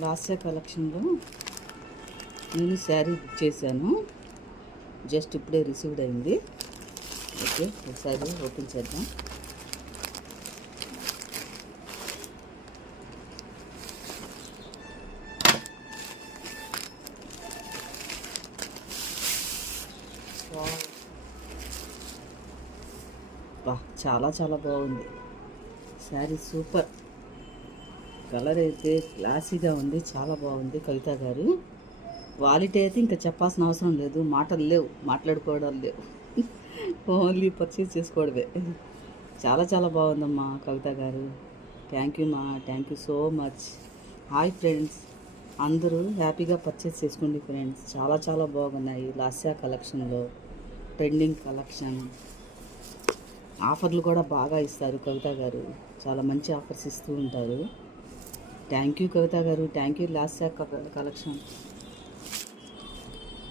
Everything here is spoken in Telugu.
లాస్యా కలెక్షన్లో నేను శారీ బుక్ చేశాను. జస్ట్ ఇప్పుడే రిసీవ్డ్ అయింది. ఓకే, ఒకసారి ఓపెన్ చేద్దాం. బా, చాలా చాలా బాగుంది శారీ. సూపర్ కలర్ అయితే క్లాసీగా ఉంది, చాలా బాగుంది. కవిత గారు క్వాలిటీ అయితే ఇంకా చెప్పాల్సిన అవసరం లేదు, మాటలు లేవు, మాట్లాడుకోవడాలు లేవు, ఓన్లీ పర్చేజ్ చేసుకోవడమే. చాలా చాలా బాగుందమ్మా కవిత గారు. థ్యాంక్ యూ మా, thank you so much. Hi friends, అందరూ హ్యాపీగా పర్చేజ్ చేసుకోండి ఫ్రెండ్స్. చాలా చాలా బాగున్నాయి లాస్యా కలెక్షన్లో. ట్రెండింగ్ కలెక్షన్, ఆఫర్లు కూడా బాగా ఇస్తారు కవిత గారు. చాలా మంచి ఆఫర్స్ ఇస్తూ ఉంటారు. థ్యాంక్ యూ కవిత గారు, థ్యాంక్ యూ లాస్యా కలెక్షన్.